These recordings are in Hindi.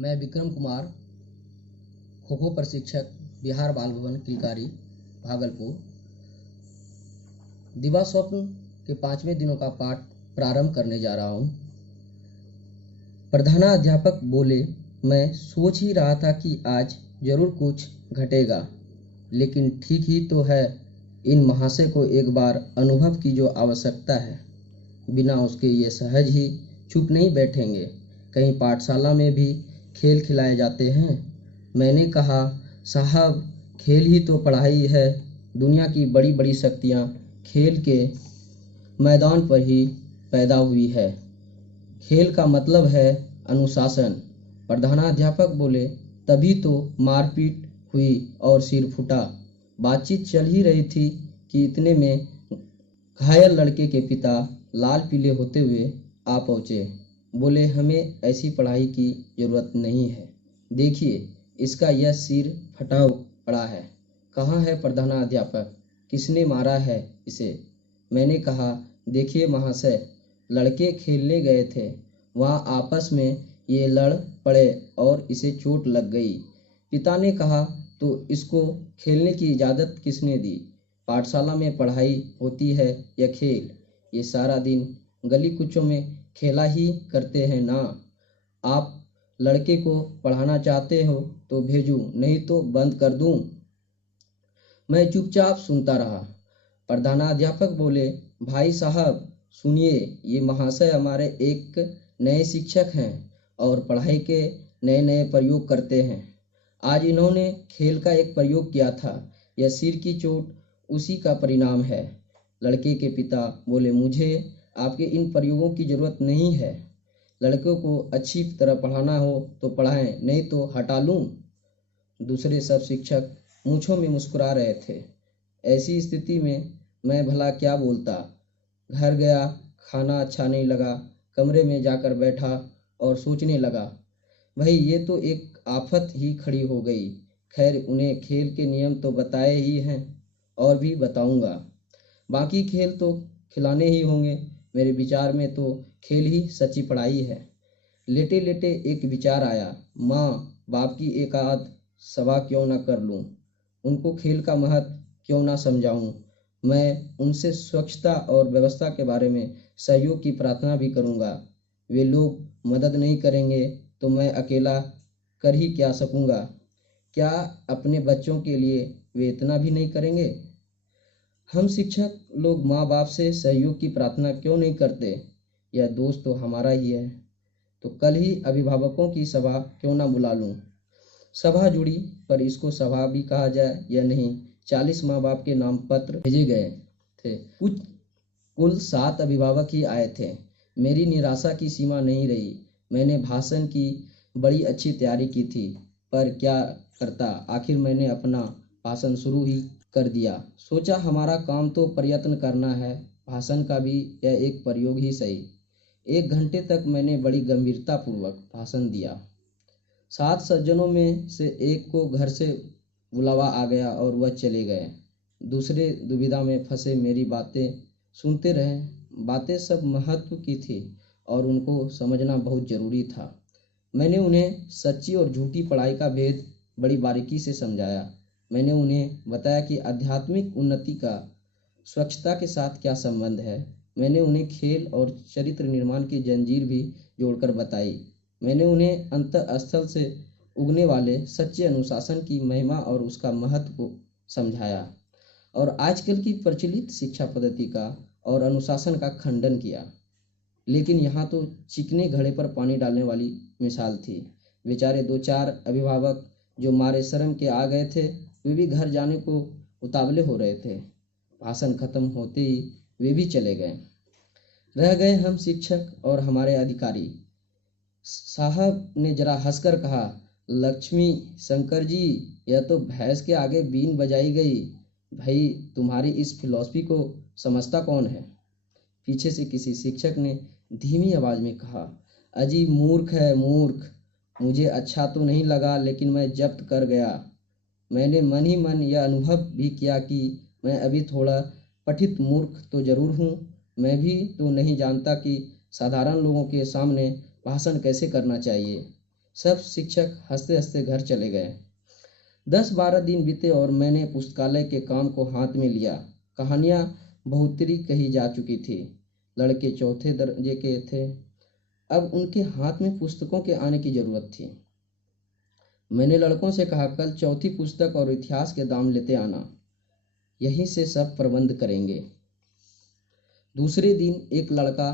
मैं विक्रम कुमार, खो-खो प्रशिक्षक, बिहार बाल भवन किलकारी, भागलपुर। दिवा स्वप्न के 5वें दिनों का पाठ प्रारंभ करने जा रहा हूँ। प्रधानाध्यापक बोले, मैं सोच ही रहा था कि आज जरूर कुछ घटेगा, लेकिन ठीक ही तो है। इन महाशय को एक बार अनुभव की जो आवश्यकता है, बिना उसके ये सहज ही चुप नहीं बैठेंगे। कहीं पाठशाला में भी खेल खिलाए जाते हैं। मैंने कहा, साहब, खेल ही तो पढ़ाई है। दुनिया की बड़ी बड़ी शक्तियाँ खेल के मैदान पर ही पैदा हुई है। खेल का मतलब है अनुशासन। प्रधानाध्यापक बोले, तभी तो मारपीट हुई और सिर फूटा। बातचीत चल ही रही थी कि इतने में घायल लड़के के पिता लाल पीले होते हुए आ पहुँचे। बोले, हमें ऐसी पढ़ाई की जरूरत नहीं है। देखिए, इसका यह सिर फटा पड़ा है। कहाँ है प्रधानाध्यापक? किसने मारा है इसे? मैंने कहा, देखिए महाशय, लड़के खेलने गए थे, वहाँ आपस में ये लड़ पड़े और इसे चोट लग गई। पिता ने कहा, तो इसको खेलने की इजाज़त किसने दी? पाठशाला में पढ़ाई होती है या खेल? ये सारा दिन गली कुचों में खेला ही करते हैं ना। आप लड़के को पढ़ाना चाहते हो तो भेजूं, नहीं तो बंद कर दूं। मैं चुपचाप सुनता रहा। प्रधानाध्यापक बोले, भाई साहब सुनिए, ये महाशय हमारे एक नए शिक्षक हैं और पढ़ाई के नए नए प्रयोग करते हैं। आज इन्होंने खेल का एक प्रयोग किया था। यह सिर की चोट उसी का परिणाम है। लड़के के पिता बोले, मुझे आपके इन प्रयोगों की ज़रूरत नहीं है। लड़कों को अच्छी तरह पढ़ाना हो तो पढ़ाएं, नहीं तो हटा लूं। दूसरे सब शिक्षक मूँछों में मुस्कुरा रहे थे। ऐसी स्थिति में मैं भला क्या बोलता। घर गया, खाना अच्छा नहीं लगा, कमरे में जाकर बैठा और सोचने लगा, भाई ये तो एक आफत ही खड़ी हो गई। खैर, उन्हें खेल के नियम तो बताए ही हैं और भी बताऊंगा। बाकी खेल तो खिलाने ही होंगे। मेरे विचार में तो खेल ही सच्ची पढ़ाई है। लेटे लेटे एक विचार आया, माँ बाप की एक आध सभा क्यों ना कर लूँ, उनको खेल का महत्व क्यों ना समझाऊँ। मैं उनसे स्वच्छता और व्यवस्था के बारे में सहयोग की प्रार्थना भी करूँगा। वे लोग मदद नहीं करेंगे तो मैं अकेला कर ही क्या सकूँगा। क्या अपने बच्चों के लिए वे इतना भी नहीं करेंगे? हम शिक्षक लोग माँ बाप से सहयोग की प्रार्थना क्यों नहीं करते? यह दोष तो हमारा ही है। तो कल ही अभिभावकों की सभा क्यों ना बुला लूं। सभा जुड़ी, पर इसको सभा भी कहा जाए या नहीं। 40 माँ बाप के नाम पत्र भेजे गए थे। कुल 7 अभिभावक ही आए थे। मेरी निराशा की सीमा नहीं रही। मैंने भाषण की बड़ी अच्छी तैयारी की थी, पर क्या करता, आखिर मैंने अपना भाषण शुरू ही कर दिया। सोचा हमारा काम तो प्रयत्न करना है, भाषण का भी यह एक प्रयोग ही सही। 1 घंटे तक मैंने बड़ी गंभीरता पूर्वक भाषण दिया। 7 सज्जनों में से एक को घर से बुलावा आ गया और वह चले गए। दूसरे दुविधा में फंसे मेरी बातें सुनते रहे। बातें सब महत्व की थी और उनको समझना बहुत जरूरी था। मैंने उन्हें सच्ची और झूठी पढ़ाई का भेद बड़ी बारीकी से समझाया। मैंने उन्हें बताया कि आध्यात्मिक उन्नति का स्वच्छता के साथ क्या संबंध है। मैंने उन्हें खेल और चरित्र निर्माण की जंजीर भी जोड़कर बताई। मैंने उन्हें अंतःस्थल से उगने वाले सच्चे अनुशासन की महिमा और उसका महत्व को समझाया और आजकल की प्रचलित शिक्षा पद्धति का और अनुशासन का खंडन किया। लेकिन यहाँ तो चिकने घड़े पर पानी डालने वाली मिसाल थी। बेचारे 2-4 अभिभावक जो मारे शर्म के आ गए थे, वे भी घर जाने को उतावले हो रहे थे। भाषण खत्म होते ही वे भी चले गए। रह गए हम शिक्षक और हमारे अधिकारी। साहब ने जरा हंसकर कहा, लक्ष्मी शंकर जी, यह तो भैंस के आगे बीन बजाई गई। भाई, तुम्हारी इस फिलॉसफी को समझता कौन है? पीछे से किसी शिक्षक ने धीमी आवाज में कहा, अजी मूर्ख है मूर्ख। मुझे अच्छा तो नहीं लगा, लेकिन मैं जब्त कर गया। मैंने मन ही मन यह अनुभव भी किया कि मैं अभी थोड़ा पठित मूर्ख तो जरूर हूँ। मैं भी तो नहीं जानता कि साधारण लोगों के सामने भाषण कैसे करना चाहिए। सब शिक्षक हंसते हंसते घर चले गए। 10-12 दिन बीते और मैंने पुस्तकालय के काम को हाथ में लिया। कहानियाँ बहुतरी कही जा चुकी थी। लड़के चौथे दर्जे के थे। अब उनके हाथ में पुस्तकों के आने की जरूरत थी। मैंने लड़कों से कहा, कल चौथी पुस्तक और इतिहास के दाम लेते आना, यहीं से सब प्रबंध करेंगे। दूसरे दिन एक लड़का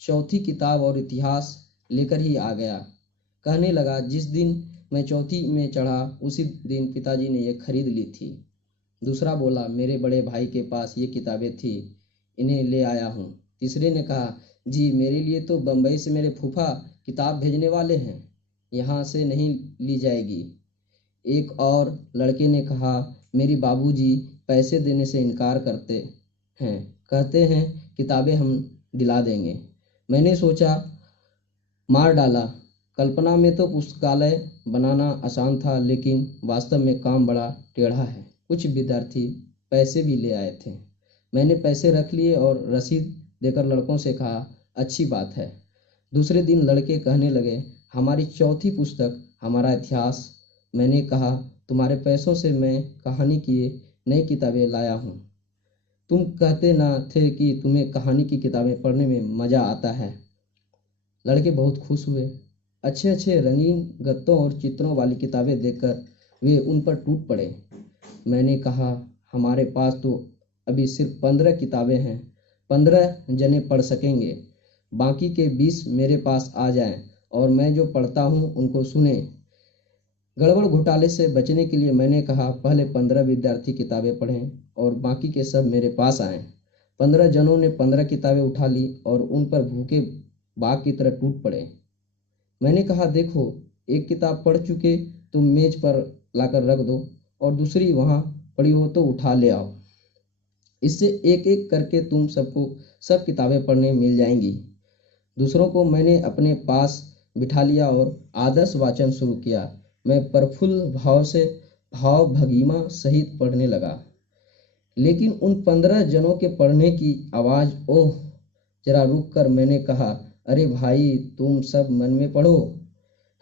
चौथी किताब और इतिहास लेकर ही आ गया। कहने लगा, जिस दिन मैं चौथी में चढ़ा उसी दिन पिताजी ने ये खरीद ली थी। दूसरा बोला, मेरे बड़े भाई के पास ये किताबें थी, इन्हें ले आया हूँ। तीसरे ने कहा, जी मेरे लिए तो बम्बई से मेरे फूफा किताब भेजने वाले हैं, यहाँ से नहीं ली जाएगी। एक और लड़के ने कहा, मेरी बाबूजी पैसे देने से इनकार करते हैं, कहते हैं किताबें हम दिला देंगे। मैंने सोचा, मार डाला। कल्पना में तो पुस्तकालय बनाना आसान था, लेकिन वास्तव में काम बड़ा टेढ़ा है। कुछ विद्यार्थी पैसे भी ले आए थे। मैंने पैसे रख लिए और रसीद देकर लड़कों से कहा, अच्छी बात है। दूसरे दिन लड़के कहने लगे, हमारी चौथी पुस्तक, हमारा इतिहास। मैंने कहा, तुम्हारे पैसों से मैं कहानी की नई किताबें लाया हूँ। तुम कहते ना थे कि तुम्हें कहानी की किताबें पढ़ने में मज़ा आता है। लड़के बहुत खुश हुए। अच्छे अच्छे रंगीन गत्तों और चित्रों वाली किताबें देखकर वे उन पर टूट पड़े। मैंने कहा, हमारे पास तो अभी सिर्फ 15 किताबें हैं, 15 जने पढ़ सकेंगे। बाकी के 20 मेरे पास आ जाएं और मैं जो पढ़ता हूँ उनको सुने। गड़बड़ घोटाले से बचने के लिए मैंने कहा, पहले 15 विद्यार्थी किताबें पढ़ें और बाकी के सब मेरे पास आएं। 15 जनों ने 15 किताबें उठा ली और उन पर भूखे बाघ की तरह टूट पड़े। मैंने कहा, देखो, एक किताब पढ़ चुके तुम मेज पर लाकर रख दो और दूसरी वहाँ पड़ी हो तो उठा ले आओ। इससे एक एक करके तुम सबको सब किताबें पढ़ने मिल जाएंगी। दूसरों को मैंने अपने पास बिठा लिया और आदर्श वाचन शुरू किया। मैं प्रफुल्ल भाव से भाव भंगिमा सहित पढ़ने लगा। लेकिन उन 15 जनों के पढ़ने की आवाज़, ओह! जरा रुक कर मैंने कहा, अरे भाई, तुम सब मन में पढ़ो,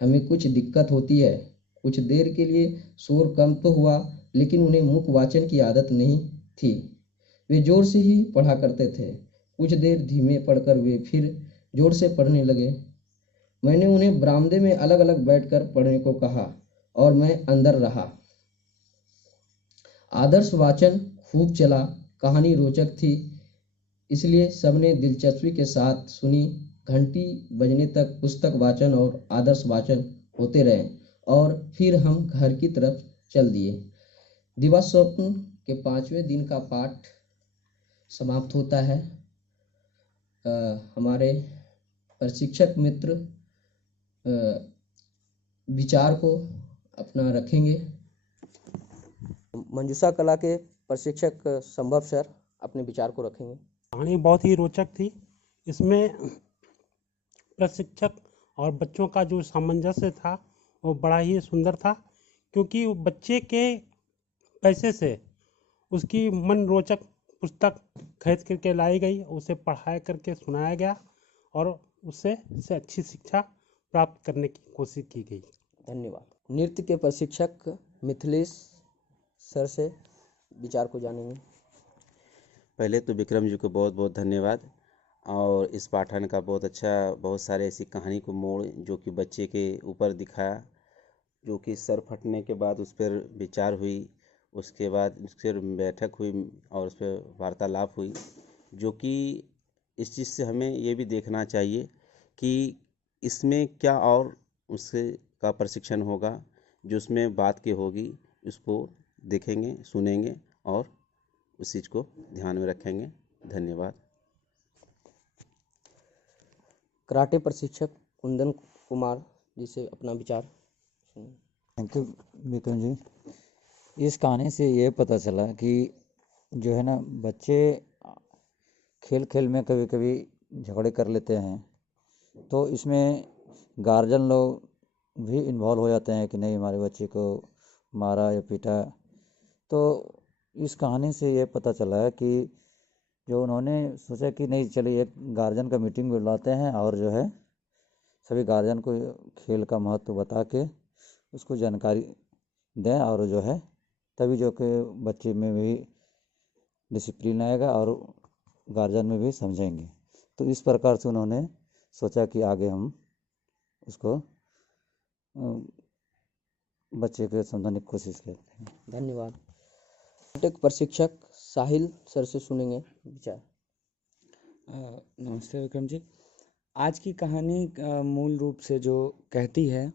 हमें कुछ दिक्कत होती है। कुछ देर के लिए शोर कम तो हुआ, लेकिन उन्हें मुख वाचन की आदत नहीं थी। वे जोर से ही पढ़ा करते थे। कुछ देर धीमे पढ़कर वे फिर जोर से पढ़ने लगे। मैंने उन्हें बरामदे में अलग अलग बैठकर पढ़ने को कहा और मैं अंदर रहा। आदर्श वाचन खूब चला। कहानी रोचक थी, इसलिए सबने दिलचस्पी के साथ सुनी। घंटी बजने तक पुस्तक वाचन और आदर्श वाचन होते रहे और फिर हम घर की तरफ चल दिए। दिवस स्वप्न के 5वें दिन का पाठ समाप्त होता है। हमारे प्रशिक्षक मित्र विचार को अपना रखेंगे। मंजूषा कला के प्रशिक्षक संभव सर अपने विचार को रखेंगे। कहानी बहुत ही रोचक थी। इसमें प्रशिक्षक और बच्चों का जो सामंजस्य था वो बड़ा ही सुंदर था, क्योंकि वो बच्चे के पैसे से उसकी मन रोचक पुस्तक खरीद करके लाई गई, उसे पढ़ाया करके सुनाया गया और उससे अच्छी शिक्षा प्राप्त करने की कोशिश की गई। धन्यवाद। नृत्य के प्रशिक्षक मिथिलेश सर से विचार को जानेंगे। पहले तो विक्रम जी को बहुत बहुत धन्यवाद, और इस पाठन का बहुत अच्छा, बहुत सारे ऐसी कहानी को मोड़ जो कि बच्चे के ऊपर दिखाया, जो कि सर फटने के बाद उस पर विचार हुई, उसके बाद फिर बैठक हुई और उस पर वार्तालाप हुई, जो कि इस चीज़ से हमें ये भी देखना चाहिए कि इसमें क्या और उससे का प्रशिक्षण होगा, जो उसमें बात की होगी उसको देखेंगे, सुनेंगे और उस चीज़ को ध्यान में रखेंगे। धन्यवाद। कराटे प्रशिक्षक कुंदन कुमार जी से अपना विचार सुनिए। Thank you Vikram ji. इस कहानी से ये पता चला कि जो है ना, बच्चे खेल खेल में कभी कभी झगड़े कर लेते हैं, तो इसमें गार्जियन लोग भी इन्वॉल्व हो जाते हैं कि नहीं, हमारे बच्चे को मारा या पीटा। तो इस कहानी से ये पता चला है कि जो उन्होंने सोचा कि नहीं, चलिए एक गार्जियन का मीटिंग बुलाते हैं और जो है सभी गार्जियन को खेल का महत्व बता के उसको जानकारी दें, और जो है तभी जो कि बच्चे में भी डिसिप्लिन आएगा और गार्जियन में भी समझेंगे। तो इस प्रकार से उन्होंने सोचा कि आगे हम उसको बच्चे को समझाने की कोशिश करते हैं। धन्यवाद। नाटक प्रशिक्षक साहिल सर से सुनेंगे विचार। नमस्ते विक्रम जी। आज की कहानी मूल रूप से जो कहती है,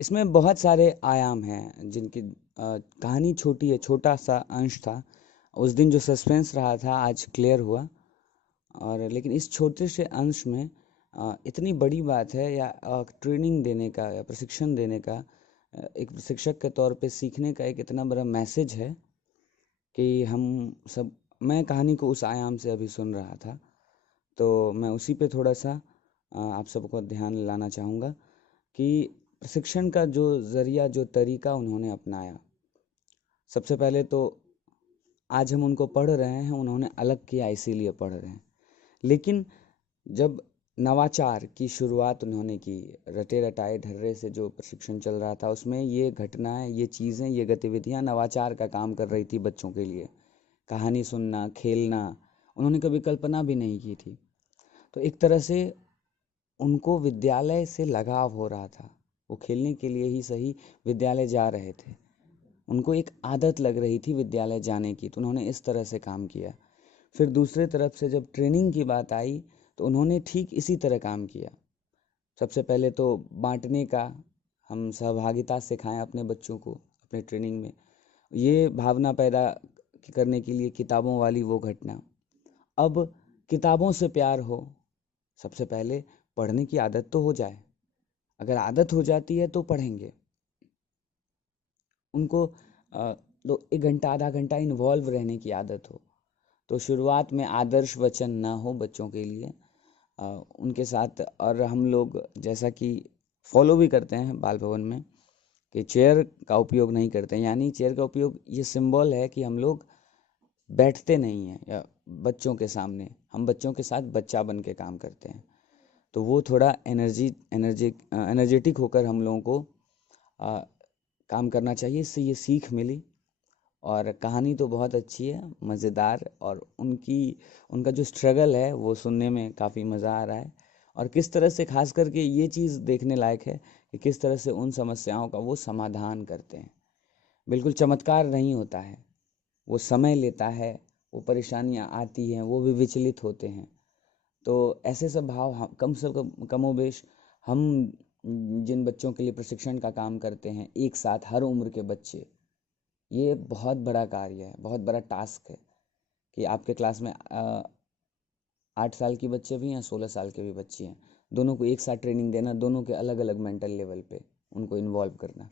इसमें बहुत सारे आयाम हैं जिनकी कहानी छोटी है, छोटा सा अंश था। उस दिन जो सस्पेंस रहा था आज क्लियर हुआ, और लेकिन इस छोटे से अंश में इतनी बड़ी बात है, या ट्रेनिंग देने का या प्रशिक्षण देने का, एक शिक्षक के तौर पे सीखने का एक इतना बड़ा मैसेज है कि हम सब, मैं कहानी को उस आयाम से अभी सुन रहा था, तो मैं उसी पे थोड़ा सा आप सबको ध्यान लाना चाहूँगा कि प्रशिक्षण का जो ज़रिया, जो तरीका उन्होंने अपनाया। सबसे पहले तो आज हम उनको पढ़ रहे हैं, उन्होंने अलग किया इसीलिए पढ़ रहे हैं, लेकिन जब नवाचार की शुरुआत उन्होंने की, रटे रटाए ढर्रे से जो प्रशिक्षण चल रहा था, उसमें ये घटनाएं, ये चीज़ें, ये गतिविधियां नवाचार का काम कर रही थी बच्चों के लिए। कहानी सुनना, खेलना, उन्होंने कभी कल्पना भी नहीं की थी। तो एक तरह से उनको विद्यालय से लगाव हो रहा था, वो खेलने के लिए ही सही विद्यालय जा रहे थे, उनको एक आदत लग रही थी विद्यालय जाने की, तो उन्होंने इस तरह से काम किया। फिर दूसरे तरफ से जब ट्रेनिंग की बात आई तो उन्होंने ठीक इसी तरह काम किया। सबसे पहले तो बांटने का, हम सहभागिता सिखाएं अपने बच्चों को अपने ट्रेनिंग में, ये भावना पैदा करने के लिए किताबों वाली वो घटना। अब किताबों से प्यार हो, सबसे पहले पढ़ने की आदत तो हो जाए, अगर आदत हो जाती है तो पढ़ेंगे। उनको तो 1 घंटा आधा घंटा इन्वॉल्व रहने की आदत हो। तो शुरुआत में आदर्श वचन ना हो बच्चों के लिए, उनके साथ, और हम लोग जैसा कि फॉलो भी करते हैं बाल भवन में कि चेयर का उपयोग नहीं करते हैं, यानी चेयर का उपयोग ये सिंबल है कि हम लोग बैठते नहीं हैं, या बच्चों के सामने हम बच्चों के साथ बच्चा बन के काम करते हैं। तो वो थोड़ा एनर्जेटिक होकर हम लोगों को काम करना चाहिए, इससे ये सीख मिली। और कहानी तो बहुत अच्छी है, मज़ेदार, और उनका जो स्ट्रगल है वो सुनने में काफ़ी मज़ा आ रहा है। और किस तरह से, खास करके ये चीज़ देखने लायक है कि किस तरह से उन समस्याओं का वो समाधान करते हैं। बिल्कुल चमत्कार नहीं होता है, वो समय लेता है, वो परेशानियाँ आती हैं, वो भी विचलित होते हैं। तो ऐसे सब भाव कम से कम कमोबेश हम जिन बच्चों के लिए प्रशिक्षण का काम करते हैं, एक साथ हर उम्र के बच्चे, ये बहुत बड़ा कार्य है, बहुत बड़ा टास्क है कि आपके क्लास में 8 साल की बच्चे भी हैं, 16 साल के भी बच्चे हैं, दोनों को एक साथ ट्रेनिंग देना, दोनों के अलग अलग मेंटल लेवल पे उनको इन्वॉल्व करना।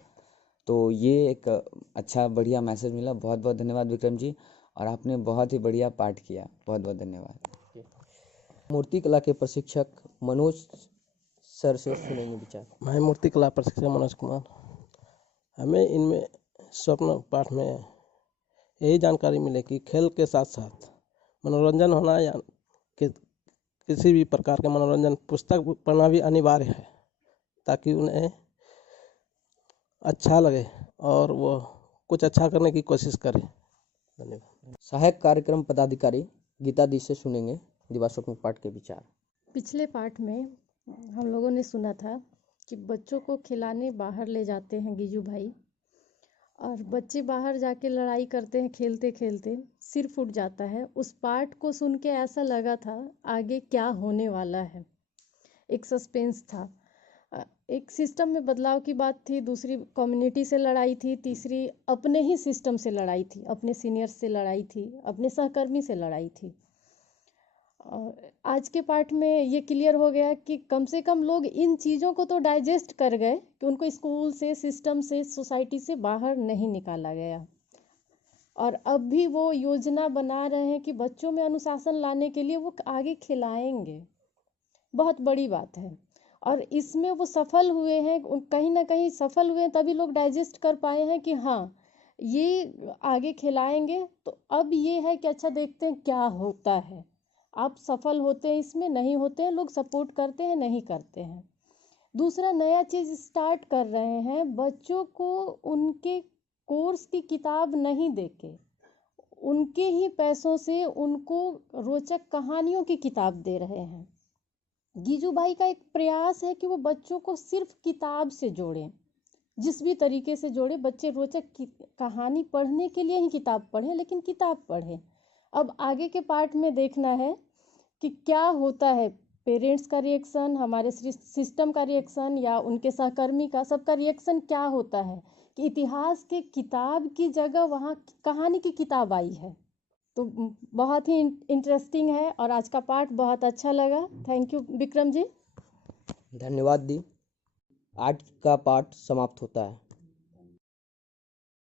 तो ये एक अच्छा बढ़िया मैसेज मिला। बहुत बहुत धन्यवाद विक्रम जी, और आपने बहुत ही बढ़िया पाठ किया, बहुत बहुत धन्यवाद। मूर्तिकला के प्रशिक्षक मनोज सर से सुनेंगे विचार। मैं मूर्तिकला प्रशिक्षक मनोज कुमार। हमें इनमें स्वप्न पाठ में यही जानकारी मिले कि खेल के साथ साथ मनोरंजन होना, या किसी भी प्रकार के मनोरंजन, पुस्तक पढ़ना भी अनिवार्य है, ताकि उन्हें अच्छा लगे और वो कुछ अच्छा करने की कोशिश करें। धन्यवाद। सहायक कार्यक्रम पदाधिकारी गीता दी से सुनेंगे दिवास्वप्न पाठ के विचार। पिछले पाठ में हम लोगों ने सुना था कि बच्चों को खिलाने बाहर ले जाते हैं गीजू भाई, और बच्चे बाहर जाके लड़ाई करते हैं, खेलते खेलते सिर फूट जाता है। उस पाठ को सुन के ऐसा लगा था आगे क्या होने वाला है, एक सस्पेंस था। एक सिस्टम में बदलाव की बात थी, दूसरी कम्युनिटी से लड़ाई थी, तीसरी अपने ही सिस्टम से लड़ाई थी, अपने सीनियर्स से लड़ाई थी, अपने सहकर्मी से लड़ाई थी। और आज के पाठ में ये क्लियर हो गया कि कम से कम लोग इन चीज़ों को तो डाइजेस्ट कर गए कि उनको स्कूल से, सिस्टम से, सोसाइटी से बाहर नहीं निकाला गया। और अब भी वो योजना बना रहे हैं कि बच्चों में अनुशासन लाने के लिए वो आगे खिलाएंगे। बहुत बड़ी बात है, और इसमें वो सफल हुए हैं, कहीं ना कहीं सफल हुए हैं, तभी लोग डाइजेस्ट कर पाए हैं कि हाँ ये आगे खिलाएंगे। तो अब ये है कि अच्छा देखते हैं क्या होता है, आप सफल होते हैं इसमें, नहीं होते हैं, लोग सपोर्ट करते हैं, नहीं करते हैं। दूसरा नया चीज़ स्टार्ट कर रहे हैं, बच्चों को उनके कोर्स की किताब नहीं देके उनके ही पैसों से उनको रोचक कहानियों की किताब दे रहे हैं। गीजू भाई का एक प्रयास है कि वो बच्चों को सिर्फ किताब से जोड़ें, जिस भी तरीके से जोड़े, बच्चे रोचक कहानी पढ़ने के लिए ही किताब पढ़ें, लेकिन किताब पढ़ें। अब आगे के पार्ट में देखना है कि क्या होता है, पेरेंट्स का रिएक्शन, हमारे सिस्टम का रिएक्शन या उनके सहकर्मी का, सबका रिएक्शन क्या होता है कि इतिहास के किताब की जगह वहाँ कहानी की किताब आई है। तो बहुत ही इंटरेस्टिंग है और आज का पार्ट बहुत अच्छा लगा। Thank you Vikram ji. धन्यवाद दी। आज का पाठ समाप्त होता है।